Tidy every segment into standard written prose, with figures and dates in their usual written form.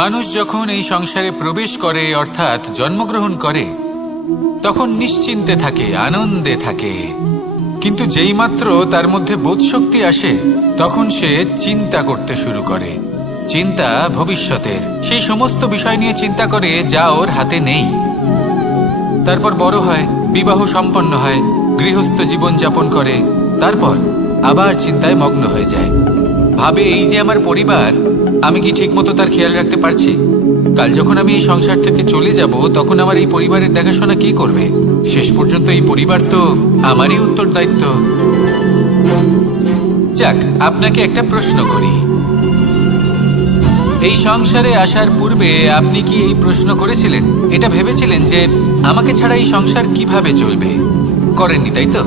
মানুষ যখন এই সংসারে প্রবেশ করে অর্থাৎ জন্মগ্রহণ করে তখন নিশ্চিন্তে থাকে, আনন্দে থাকে। কিন্তু যেই মাত্র তার মধ্যে বোধশক্তি আসে তখন সে চিন্তা করতে শুরু করে। চিন্তা ভবিষ্যতের, সেই সমস্ত বিষয় নিয়ে চিন্তা করে যা ওর হাতে নেই। তারপর বড় হয়, বিবাহ সম্পন্ন হয়, গৃহস্থ জীবন যাপন করে, তারপর আবার চিন্তায় মগ্ন হয়ে যায়। ভাবে এই যে আমার পরিবার, আমি কি ঠিকমতো তার খেয়াল রাখতে পারছি? কাল যখন আমি এই সংসার থেকে চলে যাব তখন আমার এই পরিবারের দেখাশোনা কি করবে? শেষ পর্যন্ত এই পরিবার তো আমারই উত্তরদায়িত্ব। যাক, আপনাকে একটা প্রশ্ন করি। এই সংসারে আসার পূর্বে আপনি কি এই প্রশ্ন করেছিলেন, এটা ভেবেছিলেন যে আমাকে ছাড়া এই সংসার কিভাবে চলবে? করেননি, তাই তো?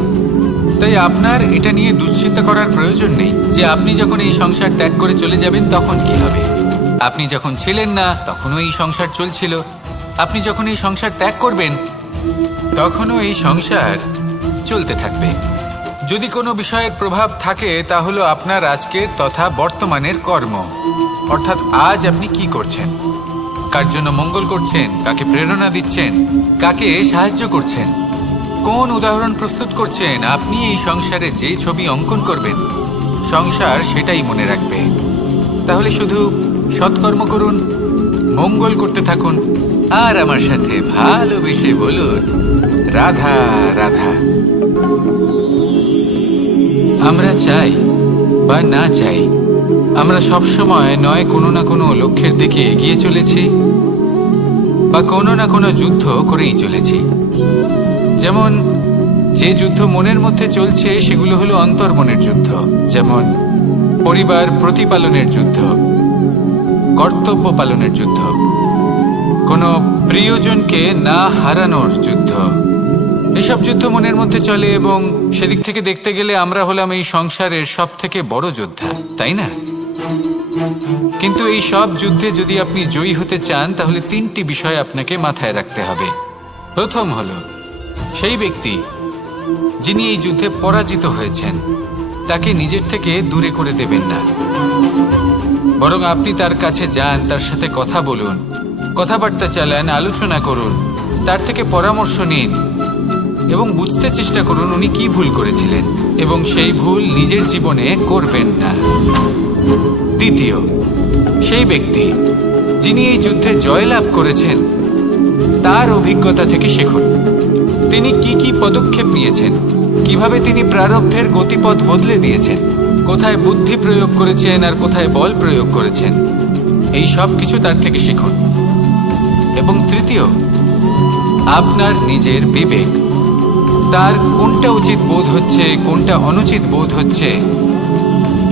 তাই আপনার এটা নিয়ে দুশ্চিন্তা করার প্রয়োজন নেই যে আপনি যখন এই সংসার ত্যাগ করে চলে যাবেন তখন কি হবে। আপনি যখন ছিলেন না তখনও এই সংসার চলছিল, আপনি যখন এই সংসার ত্যাগ করবেন তখনও এই সংসার চলতে থাকবে। যদি কোনো বিষয়ের প্রভাব থাকে তা হলো আপনার আজকের তথা বর্তমানের কর্ম, অর্থাৎ আজ আপনি কি করছেন, কার জন্য মঙ্গল করছেন, কাকে প্রেরণা দিচ্ছেন, কাকে সাহায্য করছেন, কোন উদাহরণ প্রস্তুত করছেন। আপনি এই সংসারে যে ছবি অঙ্কন করবেন সংসার সেটাই মনে রাখবে। তাহলে শুধু সৎকর্ম করুন, মঙ্গল করতে থাকুন, আর আমার সাথে ভালোবেসে বলুন রাধা রাধা। আমরা চাই বা না চাই, আমরা সবসময় নয় কোনো না কোনো লক্ষ্যের দিকে এগিয়ে চলেছি বা কোনো না কোনো যুদ্ধ করেই চলেছি। যেমন যে যুদ্ধ মনের মধ্যে চলছে সেগুলো হলো অন্তর্মনের যুদ্ধ, যেমন পরিবার প্রতিপালনের যুদ্ধ, কর্তব্য পালনের যুদ্ধ, কোনো প্রিয়জনকে না হারানোর যুদ্ধ। এসব যুদ্ধ মনের মধ্যে চলে এবং সেদিক থেকে দেখতে গেলে আমরা হলাম এই সংসারের সব থেকে বড় যোদ্ধা, তাই না? কিন্তু এই সব যুদ্ধে যদি আপনি জয়ী হতে চান তাহলে তিনটি বিষয় আপনাকে মাথায় রাখতে হবে। প্রথম হলো সেই ব্যক্তি যিনি এই যুদ্ধে পরাজিত হয়েছেন তাকে নিজের থেকে দূরে করে দেবেন না, বরং আপনি তার কাছে যান, তার সাথে কথা বলুন, কথাবার্তা চালান, আলোচনা করুন, তার থেকে পরামর্শ নিন এবং বুঝতে চেষ্টা করুন উনি কি ভুল করেছিলেন এবং সেই ভুল নিজের জীবনে করবেন না। দ্বিতীয়, সেই ব্যক্তি যিনি এই যুদ্ধে জয়লাভ করেছেন তার অভিজ্ঞতা থেকে শিখুন। তিনি কি কি পদক্ষেপ নিয়েছেন, কিভাবে তিনি প্রারব্ধের গতিপথ বদলে দিয়েছেন, কোথায় বুদ্ধি প্রয়োগ করেছেন আর কোথায় বল প্রয়োগ করেছেন, এই সব কিছু তার থেকে শিখুন। এবং তৃতীয়, আপনার নিজের বিবেক, তার কোনটা উচিত বোধ হচ্ছে কোনটা অনুচিত বোধ হচ্ছে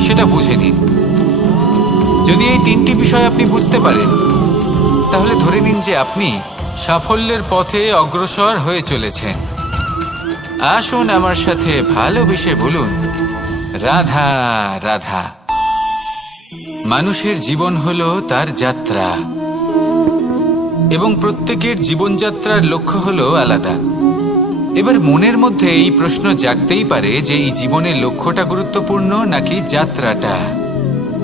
সেটা বুঝে নিন। যদি এই তিনটি বিষয় আপনি বুঝতে পারেন তাহলে ধরে নিন যে আপনি সাফল্যের পথে অগ্রসর হয়ে চলেছেন। আসুন আমার সাথে ভালোবেসে বলুন রাধা রাধা। মানুষের জীবন হলো তার যাত্রা এবং প্রত্যেকের জীবনযাত্রার লক্ষ্য হলো আলাদা। এবার মনের মধ্যে এই প্রশ্ন জাগতেই পারে যে এই জীবনের লক্ষ্যটা গুরুত্বপূর্ণ নাকি যাত্রাটা,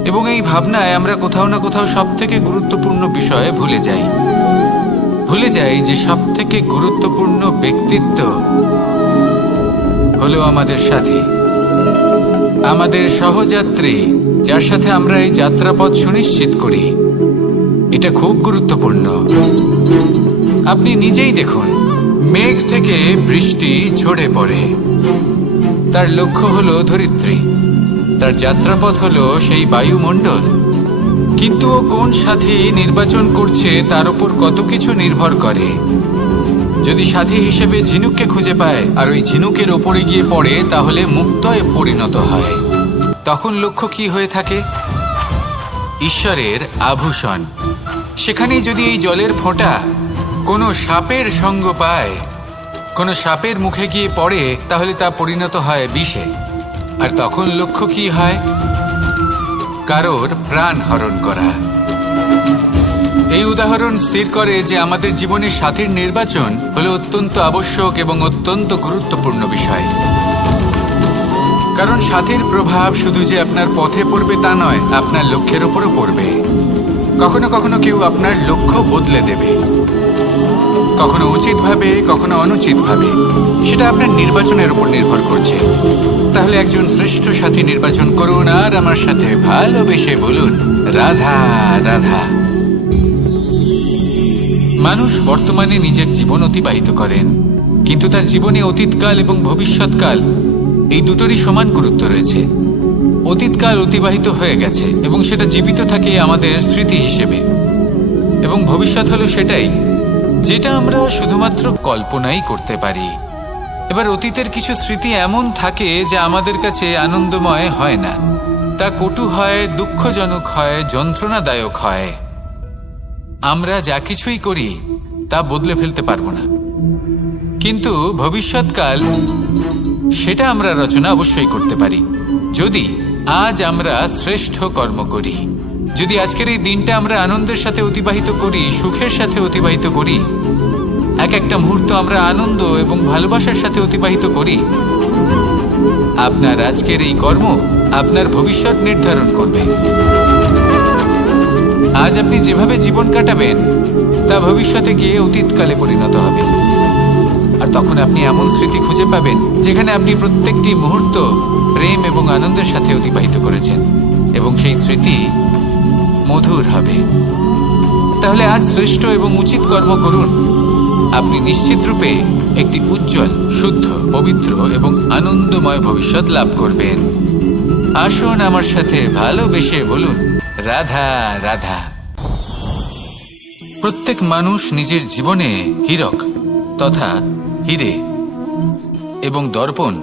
এবং এই ভাবনায় আমরা কোথাও না কোথাও সব থেকে গুরুত্বপূর্ণ বিষয়ে ভুলে যাই যে সব থেকে গুরুত্বপূর্ণ ব্যক্তিত্ব হলো আমাদের সাথী, আমাদের সহযাত্রী, যার সাথে আমরা এই যাত্রাপথ সুনিশ্চিত করি। এটা খুব গুরুত্বপূর্ণ। আপনি নিজেই দেখুন, মেঘ থেকে বৃষ্টি ঝরে পড়ে, তার লক্ষ্য হলো ধরিত্রী, তার যাত্রাপথ হলো সেই বায়ুমণ্ডল। কিন্তু ও কোন সাথী নির্বাচন করছে তার উপর কত কিছু নির্ভর করে। যদি সাথী হিসেবে ঝিনুককে খুঁজে পায় আর ওই ঝিনুকের ওপরে গিয়ে পড়ে তাহলে মুক্তয়ে পরিণত হয়। তখন লক্ষ্য কি হয়ে থাকে? ঈশ্বরের আভূষণ। সেখানেই যদি এই জলের ফোঁটা কোনো সাপের সঙ্গ পায়, কোনো সাপের মুখে গিয়ে পড়ে, তাহলে তা পরিণত হয় বিষে। আর তখন লক্ষ্য কি হয়? কারোর প্রাণ হরণ করা। এই উদাহরণ স্থির করে যে আমাদের জীবনে সাথীর নির্বাচন হলো অত্যন্ত আবশ্যক এবং অত্যন্ত গুরুত্বপূর্ণ বিষয়। কারণ সাথীর প্রভাব শুধু যে আপনার পথে পড়বে তা নয়, আপনার লক্ষ্যের উপরও পড়বে। কখনো কখনো কেউ আপনার লক্ষ্য বদলে দেবে, কখনো উচিতভাবে, কখনো অনুচিতভাবে। সেটা আপনার নির্বাচনের উপর নির্ভর করছে। তাহলে একজন শ্রেষ্ঠ সাথী নির্বাচন করুন আর আমার সাথে ভালোবেসে বলুন, রাধা রাধা। মানুষ বর্তমানে নিজের জীবন অতিবাহিত করেন, কিন্তু তার জীবনে অতীতকাল এবং ভবিষ্যৎকাল এই দুটোরই সমান গুরুত্ব রয়েছে। অতীতকাল অতিবাহিত হয়ে গেছে এবং সেটা জীবিত থাকে আমাদের স্মৃতি হিসেবে, এবং ভবিষ্যৎ হলো সেটাই যেটা আমরা শুধুমাত্র কল্পনাই করতে পারি। এবার অতীতের কিছু স্মৃতি এমন থাকে যা আমাদের কাছে আনন্দময় হয় না, তা কটু হয়, দুঃখজনক হয়, যন্ত্রণাদায়ক হয়। আমরা যা কিছুই করি তা বদলে ফেলতে পারবো না, কিন্তু ভবিষ্যৎকাল সেটা আমরা রচনা অবশ্যই করতে পারি, যদি আজ আমরা শ্রেষ্ঠ কর্ম করি। যদি আজকের এই দিনটা আমরা আনন্দের সাথে অতিবাহিত করি, সুখের সাথে অতিবাহিত করি, এক একটা মুহূর্ত আমরা আনন্দ এবং ভালোবাসার সাথে অতিবাহিত করি, আপনার আজকের এই কর্ম আপনার ভবিষ্যৎ নির্ধারণ করবে। আজ আপনি যেভাবে জীবন কাটাবেন তা ভবিষ্যতে গিয়ে অতীতকালে পরিণত হবে, আর তখন আপনি এমন স্মৃতি খুঁজে পাবেন যেখানে আপনি প্রত্যেকটি মুহূর্ত প্রেম এবং আনন্দের সাথে অতিবাহিত করেছেন, এবং সেই স্মৃতি মধুর হবে। তাহলে আজ শ্রেষ্ঠ এবং উচিত কর্ম করুন। আপনি নিশ্চিত রূপে একটি উজ্জ্বল, শুদ্ধ, পবিত্র এবং আনন্দময় ভবিষ্যৎ লাভ করবেন। আসুন আমার সাথে ভালোবেসে বলুন, রাধা রাধা। প্রত্যেক মানুষ নিজের জীবনে হীরক তথা হিরে এবং দর্পণ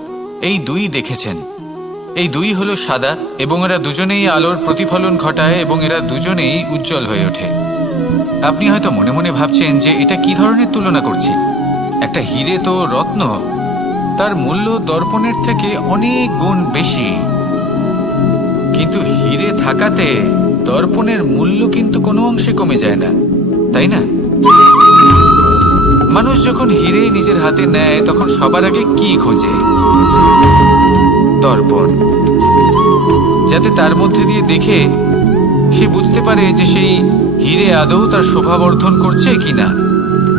এই দুই দেখেছেন। এই দুই হলো সাদা এবং এরা দুজনেই আলোর প্রতিফলন ঘটায় এবং এরা দুজনেই উজ্জ্বল হয়ে ওঠে। আপনি হয়তো মনে মনে ভাবছেন যে এটা কি ধরনের তুলনা করছি। একটা হিরে তো রত্ন, তার মূল্য দর্পণের থেকে অনেক গুণ বেশি, কিন্তু হিরে থাকাতে দর্পণের মূল্য কিন্তু কোনো অংশে কমে যায় না, তাই না? মানুষ যখন হিরে নিজের হাতে নেয় তখন সবার আগে কি খোঁজে? দর্পণ, যাতে তার মধ্যে দিয়ে দেখে সে বুঝতে পারে যে সেই হিরে আদৌ তার শোভাবর্ধন করছে কিনা,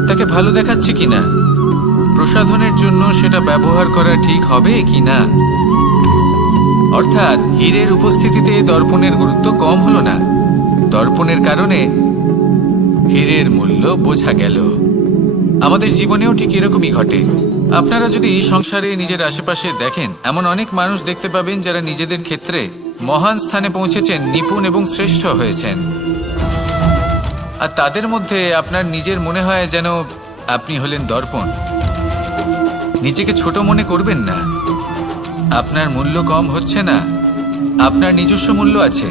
তাকে ভালো দেখাচ্ছে কিনা, প্রসাধনের জন্য সেটা ব্যবহার করা ঠিক হবে কিনা। অর্থাৎ হীরের উপস্থিতিতে দর্পণের গুরুত্ব কম হলো না, দর্পণের কারণে হীরের মূল্য বোঝা গেল। আমাদের জীবনেও ঠিক এরকমই ঘটে। আপনারা যদি সংসারে নিজের আশেপাশে দেখেন, এমন অনেক মানুষ দেখতে পাবেন যারা নিজেদের ক্ষেত্রে মহান স্থানে পৌঁছেছেন, নিপুণ এবং শ্রেষ্ঠ হয়েছেন, আর তাদের মধ্যে আপনার নিজের মনে হয় যেন আপনি হলেন দর্পণ। নিজেকে ছোট মনে করবেন না। আপনার মূল্য কম হচ্ছে না, আপনার নিজস্ব মূল্য আছে,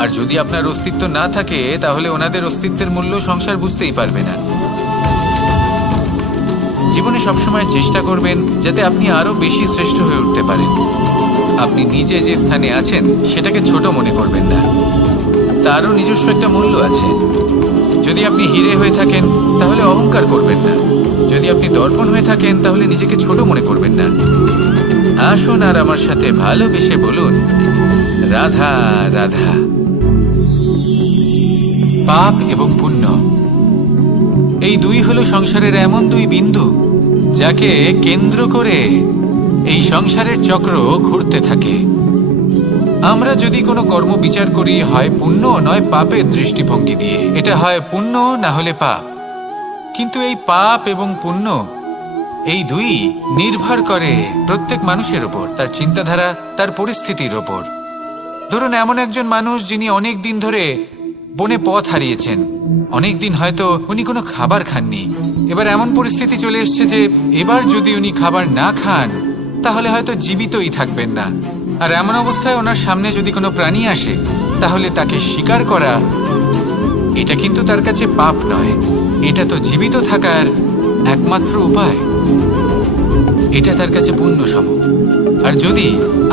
আর যদি আপনার অস্তিত্ব না থাকে তাহলে ওনাদের অস্তিত্বের মূল্য সংসার বুঝতেই পারবে না। জীবনে সবসময় চেষ্টা করবেন যাতে আপনি আরো বেশি শ্রেষ্ঠ হয়ে উঠতে পারেন। আপনি নিজে যে স্থানে আছেন সেটাকে ছোট মনে করবেন না, তারও নিজস্ব একটা মূল্য আছে। যদি আপনি হিরে হয়ে থাকেন তাহলে অহংকার করবেন না, যদি আপনি দর্পণ হয়ে থাকেন তাহলে নিজেকে ছোট মনে করবেন না। আসুন আর আমার সাথে ভালোবেসে বলুন, রাধা রাধা। পাপ এবং পুণ্য এই দুই হলো সংসারের এমন দুই বিন্দু যাকে কেন্দ্র করে এই সংসারের চক্র ঘুরতে থাকে। আমরা যদি কোনো কর্ম বিচার করি, হয় পুণ্য নয় পাপের দৃষ্টিভঙ্গি দিয়ে, এটা হয় পুণ্য না হলে পাপ। কিন্তু এই পাপ এবং পুণ্য এই দুই নির্ভর করে প্রত্যেক মানুষের ওপর, তার চিন্তাধারা, তার পরিস্থিতির ওপর। ধরুন এমন একজন মানুষ যিনি অনেক দিন ধরে বনে পথ হারিয়েছেন, অনেক দিন হয়তো উনি কোনো খাবার খাননি। এবার এমন পরিস্থিতি চলে এসছে যে এবার যদি উনি খাবার না খান তাহলে হয়তো জীবিতই থাকবেন না। আর এমন অবস্থায় ওনার সামনে যদি কোনো প্রাণী আসে তাহলে তাকে শিকার করা, এটা কিন্তু তার কাছে পাপ নয়, এটা তো জীবিত থাকার একমাত্র উপায়। এটা তার কাছে পুণ্য সম। আর যদি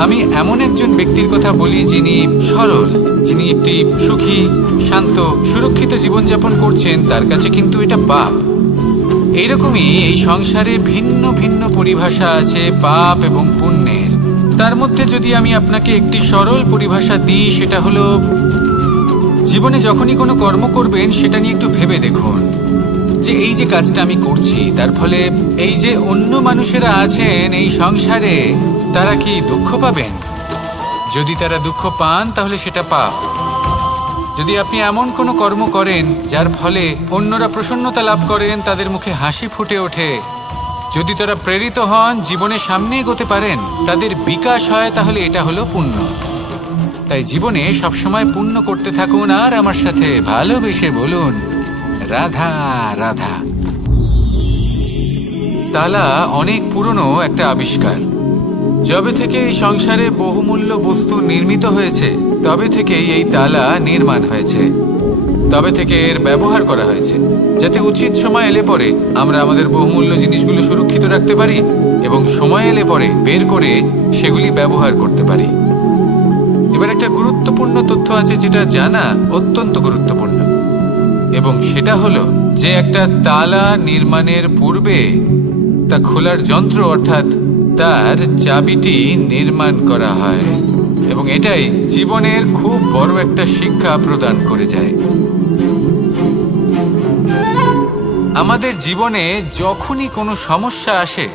আমি এমন একজন ব্যক্তির কথা বলি যিনি সরল, যিনি একটি সুখী, শান্ত, সুরক্ষিত জীবনযাপন করছেন, তার কাছে কিন্তু এটা পাপ। এইরকমই এই সংসারে ভিন্ন ভিন্ন পরিভাষা আছে পাপ এবং পুণ্যের। তার মধ্যে যদি আমি আপনাকে একটি সরল পরিভাষা দিই, সেটা হলো জীবনে যখনই কোনো কর্ম করবেন সেটা নিয়ে একটু ভেবে দেখুন যে এই যে কাজটা আমি করছি তার ফলে এই যে অন্য মানুষেরা আছেন এই সংসারে তারা কি দুঃখ পাবেন? যদি তারা দুঃখ পান তাহলে সেটা পাপ। যদি আপনি এমন কোনো কর্ম করেন যার ফলে অন্যরা প্রসন্নতা লাভ করেন, তাদের মুখে হাসি ফুটে ওঠে, যদি তারা প্রেরিত হন, জীবনে সামনে এগোতে পারেন, তাদের বিকাশ হয়, তাহলে এটা হলো পুণ্য। তাই জীবনে সবসময় পুণ্য করতে থাকুন আর আমার সাথে ভালোবেসে বলুন রাধা রাধা। তালা অনেক পুরনো একটা আবিষ্কার। যবে থেকে এই সংসারে বহুমূল্য বস্তু নির্মিত হয়েছে তবে থেকেই এই তালা নির্মাণ হয়েছে, তবে থেকে এর ব্যবহার করা হয়েছে, যাতে উচিত সময় এলে পরে আমরা আমাদের বহুমূল্য জিনিসগুলো সুরক্ষিত রাখতে পারি এবং সময় এলে পরে বের করে সেগুলি ব্যবহার করতে পারি। এবার একটা গুরুত্বপূর্ণ তথ্য আছে যেটা জানা অত্যন্ত গুরুত্বপূর্ণ, এবং সেটা হলো যে একটা তালা নির্মাণের পূর্বে তা খোলার যন্ত্র অর্থাৎ তার চাবিটি নির্মাণ করা হয়, এবং এটাই জীবনের খুব বড় একটা শিক্ষা প্রদান করে যায়। আমাদের জীবনে যখনই কোনো সমস্যা আসে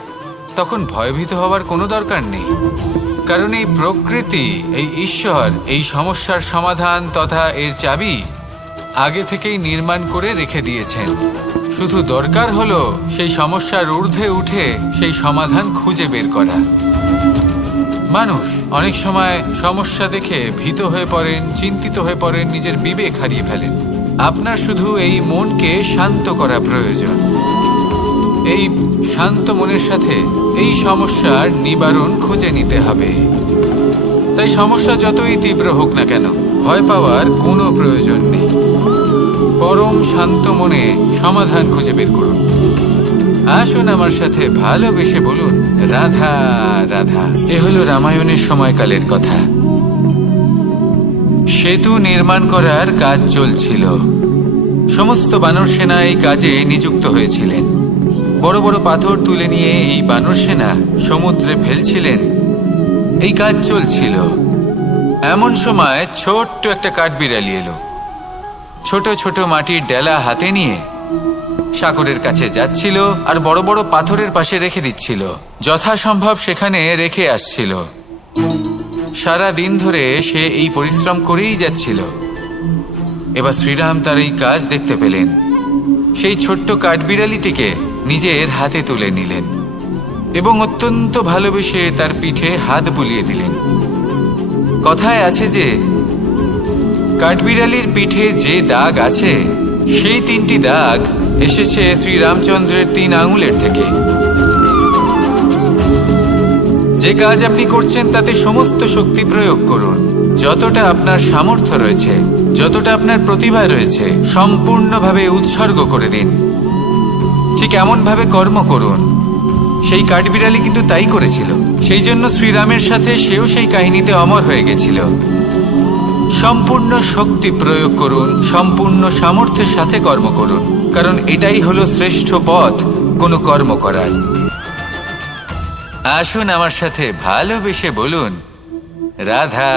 তখন ভয়ভীত হওয়ার কোনো দরকার নেই, কারণ এই প্রকৃতি, এই ঈশ্বর এই সমস্যার সমাধান তথা এর চাবি আগে থেকেই নির্মাণ করে রেখে দিয়েছেন। শুধু দরকার হলো সেই সমস্যার ঊর্ধ্বে উঠে সেই সমাধান খুঁজে বের করা। মানুষ অনেক সময় সমস্যা দেখে ভীত হয়ে পড়েন, চিন্তিত হয়ে পড়েন, নিজের বিবেক হারিয়ে ফেলেন। আপনার শুধু এই মনকে শান্ত করা প্রয়োজন। এই শান্ত মনের সাথে এই সমস্যার নিবারণ খুঁজে নিতে হবে। তাই সমস্যা যতই তীব্র হোক না কেন ভয় পাওয়ার কোনো প্রয়োজন নেই। পরম শান্ত মনে সমাধান খুঁজে বের করুন। আসুন আমার সাথে ভালোবেসে বলুন রাধা রাধা। এ হলো রামায়ণের সময়কালের কথা। সেতু নির্মাণ করার কাজ চলছিল। সমস্ত বানর সেনা এই কাজে নিযুক্ত হয়েছিলেন। বড় বড় পাথর তুলে নিয়ে এই বানর সেনা সমুদ্রে ফেলছিলেন। এই কাজ চলছিল। এমন সময় ছোট্ট একটা কাঠবিড়ালি এলো। ছোট ছোট মাটির ডেলা হাতে নিয়ে সাগরের কাছে যাচ্ছিল আর বড় বড় পাথরের পাশে রেখে দিচ্ছিল। যথাসম্ভব সেখানে রেখে আসছিল। সারা দিন ধরে সে এই পরিশ্রম করেই যাচ্ছিল। এবার শ্রীরাম তার এই কাজ দেখতে পেলেন। সেই ছোট্ট কাঠবিড়ালিটিকে নিজের হাতে তুলে নিলেন এবং অত্যন্ত ভালোবেসে তার পিঠে হাত বুলিয়ে দিলেন। কথায় আছে যে কাঠবিড়ালির পিঠে যে দাগ আছে সেই 3টি দাগ এসেছে শ্রীরামচন্দ্রের 3 আঙুলের থেকে। যে কাজ আপনি করছেন তাতে সমস্ত শক্তি প্রয়োগ করুন। যতটা আপনার সামর্থ্য রয়েছে, যতটা আপনার প্রতিভা রয়েছে, সম্পূর্ণভাবে উৎসর্গ করে দিন। ঠিক এমন ভাবে কর্ম করুন। সেই কাঠবিড়ালি কিন্তু তাই করেছিল। সেই জন্য শ্রীরামের সাথে সেও সেই কাহিনীতে অমর হয়ে গেছিল। সম্পূর্ণ শক্তি প্রয়োগ করুন, সম্পূর্ণ সামর্থ্যের সাথে কর্ম করুন, কারণ এটাই হলো শ্রেষ্ঠ পথ কোনো কর্ম করার। আসুন আমার সাথে ভালোবেসে বলুন রাধা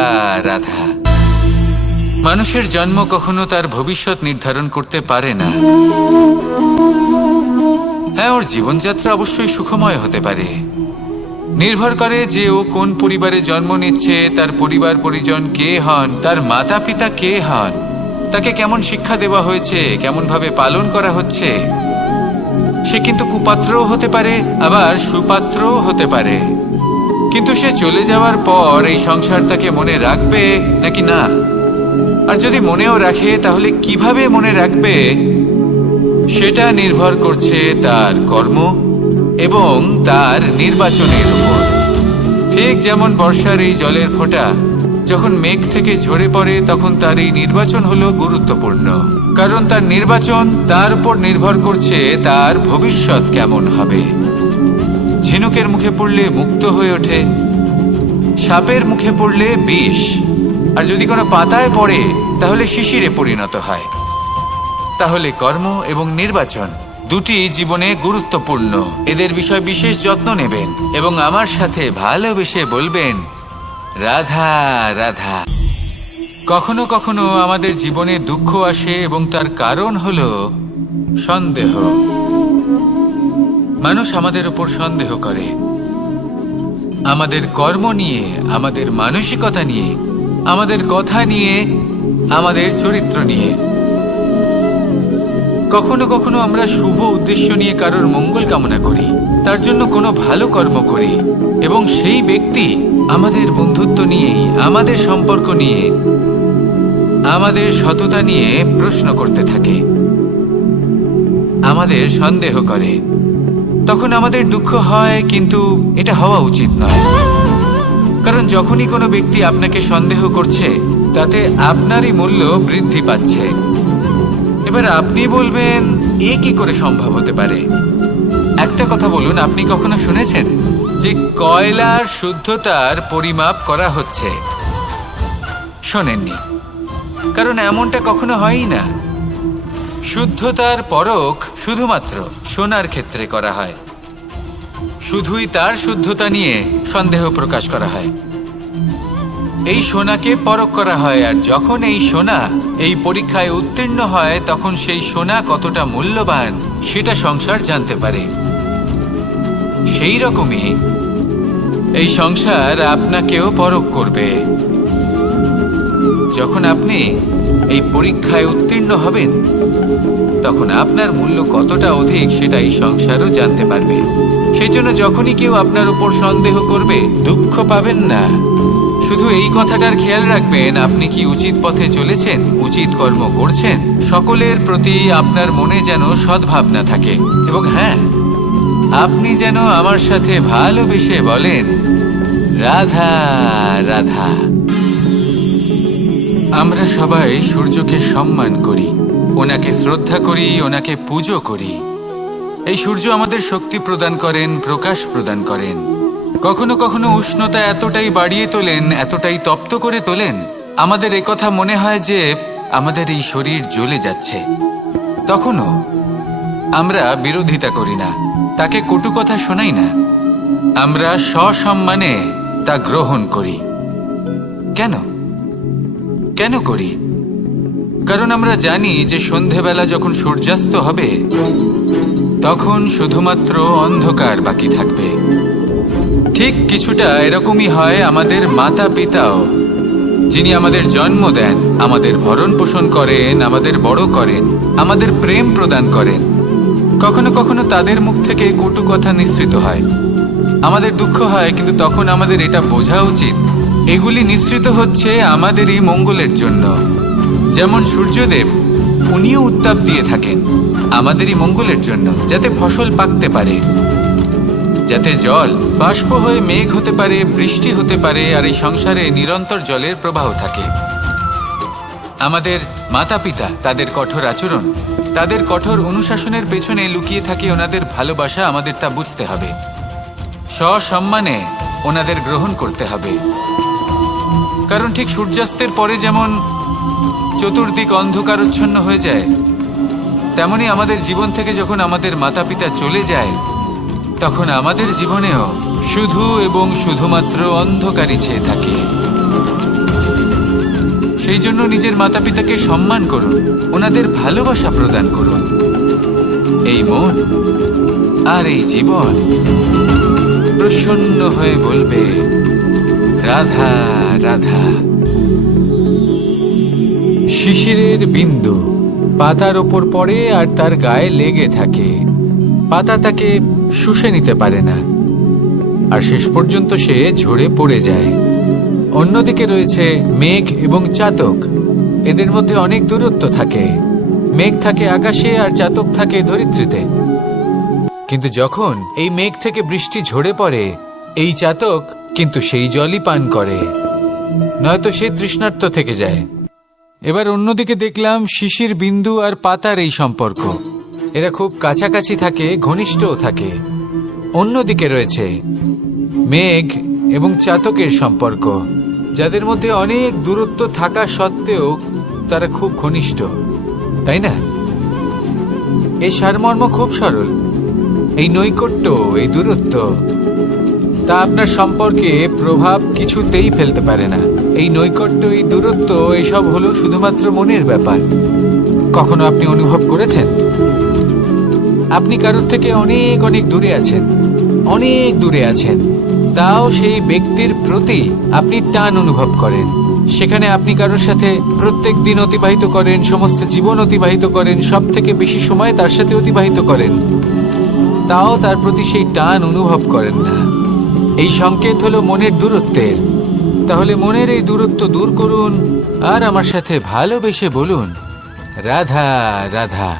রাধা। মানুষের জন্ম কখনো তার ভবিষ্যৎ নির্ধারণ করতে পারে না। হ্যাঁ, ওর জীবনযাত্রা অবশ্যই সুখময় হতে পারে। নির্ভর করে যে ও কোন পরিবারে জন্ম নিচ্ছে, তার পরিবার পরিজন কে হন, তার মাতা পিতা কে হন, তাকে কেমন শিক্ষা দেওয়া হয়েছে, কেমন ভাবে পালন করা হচ্ছে। সে কিন্তু কুপাত্রও হতে পারে, আবার সুপাত্রও হতে পারে। কিন্তু সে চলে যাওয়ার পর এই সংসার তাকে মনে রাখবে নাকি না, আর যদি মনেও রাখে তাহলে কিভাবে মনে রাখবে সেটা নির্ভর করছে তার কর্ম এবং তার নির্বাচনের উপর। ঠিক যেমন বর্ষার এই জলের ফোঁটা যখন মেঘ থেকে ঝরে পড়ে তখন তার এই নির্বাচন হলো গুরুত্বপূর্ণ, কারণ তার নির্বাচন তার উপর নির্ভর করছে তার ভবিষ্যৎ কেমন হবে। ঝিনুকের মুখে পড়লে মুক্ত হয়ে ওঠে, সাপের মুখে পড়লে বিষ, আর যদি কোনো পাতায় পড়ে তাহলে শিশিরে পরিণত হয়। তাহলে কর্ম এবং নির্বাচন দুটি জীবনে গুরুত্বপূর্ণ। এদের বিষয় বিশেষ যত্ন নেবেন এবং আমার সাথে ভালোবেসে বলবেন রাধা রাধা। কখনো কখনো আমাদের জীবনে দুঃখ আসে এবং তার কারণ হলো সন্দেহ। মানুষ আমাদের উপর সন্দেহ করে, আমাদের কর্ম নিয়ে, আমাদের মানসিকতা নিয়ে, আমাদের কথা নিয়ে, আমাদের চরিত্র নিয়ে। কখনো কখনো আমরা শুভ উদ্দেশ্য নিয়ে কারোর মঙ্গল কামনা করি, তার জন্য কোনো ভালো কর্ম করি, এবং সেই ব্যক্তি আমাদের বন্ধুত্ব নিয়ে, আমাদের সম্পর্ক নিয়ে, আমাদের সততা নিয়ে প্রশ্ন করতে থাকে, আমাদের সন্দেহ করে। তখন আমাদের দুঃখ হয়, কিন্তু এটা হওয়া উচিত নয়। কারণ যখনই কোনো ব্যক্তি আপনাকে সন্দেহ করছে, তাতে আপনারই মূল্য বৃদ্ধি পাচ্ছে। এবার আপনি বলবেন, এ কি করে সম্ভব হতে পারে? একটা কথা বলুন, আপনি কখনো শুনেছেন যে কয়লার শুদ্ধতার পরিমাপ করা হচ্ছে? শোনেননি, কারণ এমনটা কখনো হয়ই না। শুদ্ধতার পরখ শুধুমাত্র সোনার ক্ষেত্রে করা হয়। শুধুই তার শুদ্ধতা নিয়ে সন্দেহ প্রকাশ করা হয়। এই সোনাকে পরখ করা হয়, আর যখন এই সোনা এই পরীক্ষায় উত্তীর্ণ হয়, তখন সেই সোনা কতটা মূল্যবান সেটা সংসার জানতে পারে। সেই রকমই এই সংসার আপনাকেও পরখ করবে। যখন আপনি এই পরীক্ষায় উত্তীর্ণ হবেন, তখন আপনার মূল্য কতটা অধিক সেটা এই সংসারও জানতে পারবে। সেই জন্য যখনই কেউ আপনার উপর সন্দেহ করবে, দুঃখ পাবেন না। শুধু এই কথাটার খেয়াল রাখবেন, আপনি কি উচিত পথে চলেছেন, উচিত কর্ম করছেন। সকলের প্রতি আপনার মনে যেন সদ্ভাবনা থাকে, এবং হ্যাঁ, আপনি যেন আমার সাথে ভালোবেসে বলেন, রাধা রাধা। আমরা সবাই সূর্যকে সম্মান করি, ওনাকে শ্রদ্ধা করি, ওনাকে পুজো করি। এই সূর্য আমাদের শক্তি প্রদান করেন, প্রকাশ প্রদান করেন। কখনো কখনো উষ্ণতা এতটাই বাড়িয়ে তোলেন, এতটাই তপ্ত করে তোলেন, আমাদের একথা মনে হয় যে আমাদের এই শরীর জ্বলে যাচ্ছে। তখনও আমরা বিরোধিতা করি না, তাকে কটু কথা শোনাই না। আমরা সসম্মানে তা গ্রহণ করি। কেন কেন করি? কারণ আমরা জানি যে সন্ধেবেলা যখন সূর্যাস্ত হবে, তখন শুধুমাত্র অন্ধকার বাকি থাকবে। ঠিক কিছুটা এরকমই হয় আমাদের মাতা পিতাও, যিনি আমাদের জন্ম দেন, আমাদের ভরণ পোষণ করেন, আমাদের বড় করেন, আমাদের প্রেম প্রদান করেন। কখনো কখনো তাদের মুখ থেকে কটু কথা নিঃসৃত হয়, আমাদের দুঃখ হয়, কিন্তু তখন আমাদের এটা বোঝা উচিত, এগুলি নিঃসৃত হচ্ছে আমাদেরই মঙ্গলের জন্য। যেমন সূর্যদেব, উনিও উত্তাপ দিয়ে থাকেন আমাদেরই মঙ্গলের জন্য, যাতে ফসল পাকতে পারে, যাতে জল বাষ্প হয়ে মেঘ হতে পারে, বৃষ্টি হতে পারে, আর এই সংসারে নিরন্তর জলের প্রবাহ থাকে। আমাদের মাতা পিতা, তাদের কঠোর আচরণ, তাদের কঠোর অনুশাসনের পেছনে লুকিয়ে থাকে ওনাদের ভালোবাসা। আমাদের তা বুঝতে হবে, সসম্মানে ওনাদের গ্রহণ করতে হবে। কারণ ঠিক সূর্যাস্তের পরে যেমন চতুর্দিক অন্ধকারচ্ছন্ন হয়ে যায়, তেমনি আমাদের জীবন থেকে যখন আমাদের মাতা পিতা চলে যায়, তখন আমাদের জীবনেও শুধু এবং শুধুমাত্র অন্ধকারই ছেয়ে থাকে। সেই জন্য নিজের মাতা পিতাকে সম্মান করুন, ওনাদের ভালোবাসা প্রদান করুন। এই মন আর এই জীবন প্রসন্ন হয়ে বলবে, রাধা রাধা। শিশিরের বিন্দু পাতার ওপর পড়ে আর তার গায়ে লেগে থাকে। পাতা তাকে শুষে নিতে পারে না, আর শেষ পর্যন্ত সে ঝরে পড়ে যায়। অন্যদিকে রয়েছে মেঘ এবং চাতক। এদের মধ্যে অনেক দূরত্ব থাকে। মেঘ থাকে আকাশে আর চাতক থাকে ধরিত্রীতে। কিন্তু যখন এই মেঘ থেকে বৃষ্টি ঝরে পড়ে, এই চাতক কিন্তু সেই জলই পান করে, নয়তো সে তৃষ্ণার্ত থেকে যায়। এবার অন্যদিকে দেখলাম শিশির বিন্দু আর পাতার এই সম্পর্ক। এরা খুব কাছাকাছি থাকে, ঘনিষ্ঠও থাকে। অন্যদিকে রয়েছে মেঘ এবং চাতকের সম্পর্ক, যাদের মধ্যে অনেক দূরত্ব থাকা সত্ত্বেও তারা খুব ঘনিষ্ঠ, তাই না? এই সারমর্ম খুব সরল। এই নৈকট্য, এই দূরত্ব, তা আপনার সম্পর্কে প্রভাব কিছুতেই ফেলতে পারে না। এই নৈকট্য, এই দূরত্ব, এসব হলো শুধুমাত্র মনের ব্যাপার। কখনো আপনি অনুভব করেছেন আপনি কারোর থেকে অনেক অনেক দূরে আছেন, অনেক দূরে আছেন, তাও সেই ব্যক্তির প্রতি আপনি টান অনুভব করেন। সেখানে আপনি কারোর সাথে প্রত্যেক দিন অতিবাহিত করেন, সমস্ত জীবন অতিবাহিত করেন, সব থেকে বেশি সময় তার সাথে অতিবাহিত করেন, তাও তার প্রতি সেই টান অনুভব করেন না। এই সংকেত হলো মনের দূরত্বের। তাহলে মনের এই দূরত্ব দূর করুন আর আমার সাথে ভালোবেসে বলুন, রাধা রাধা।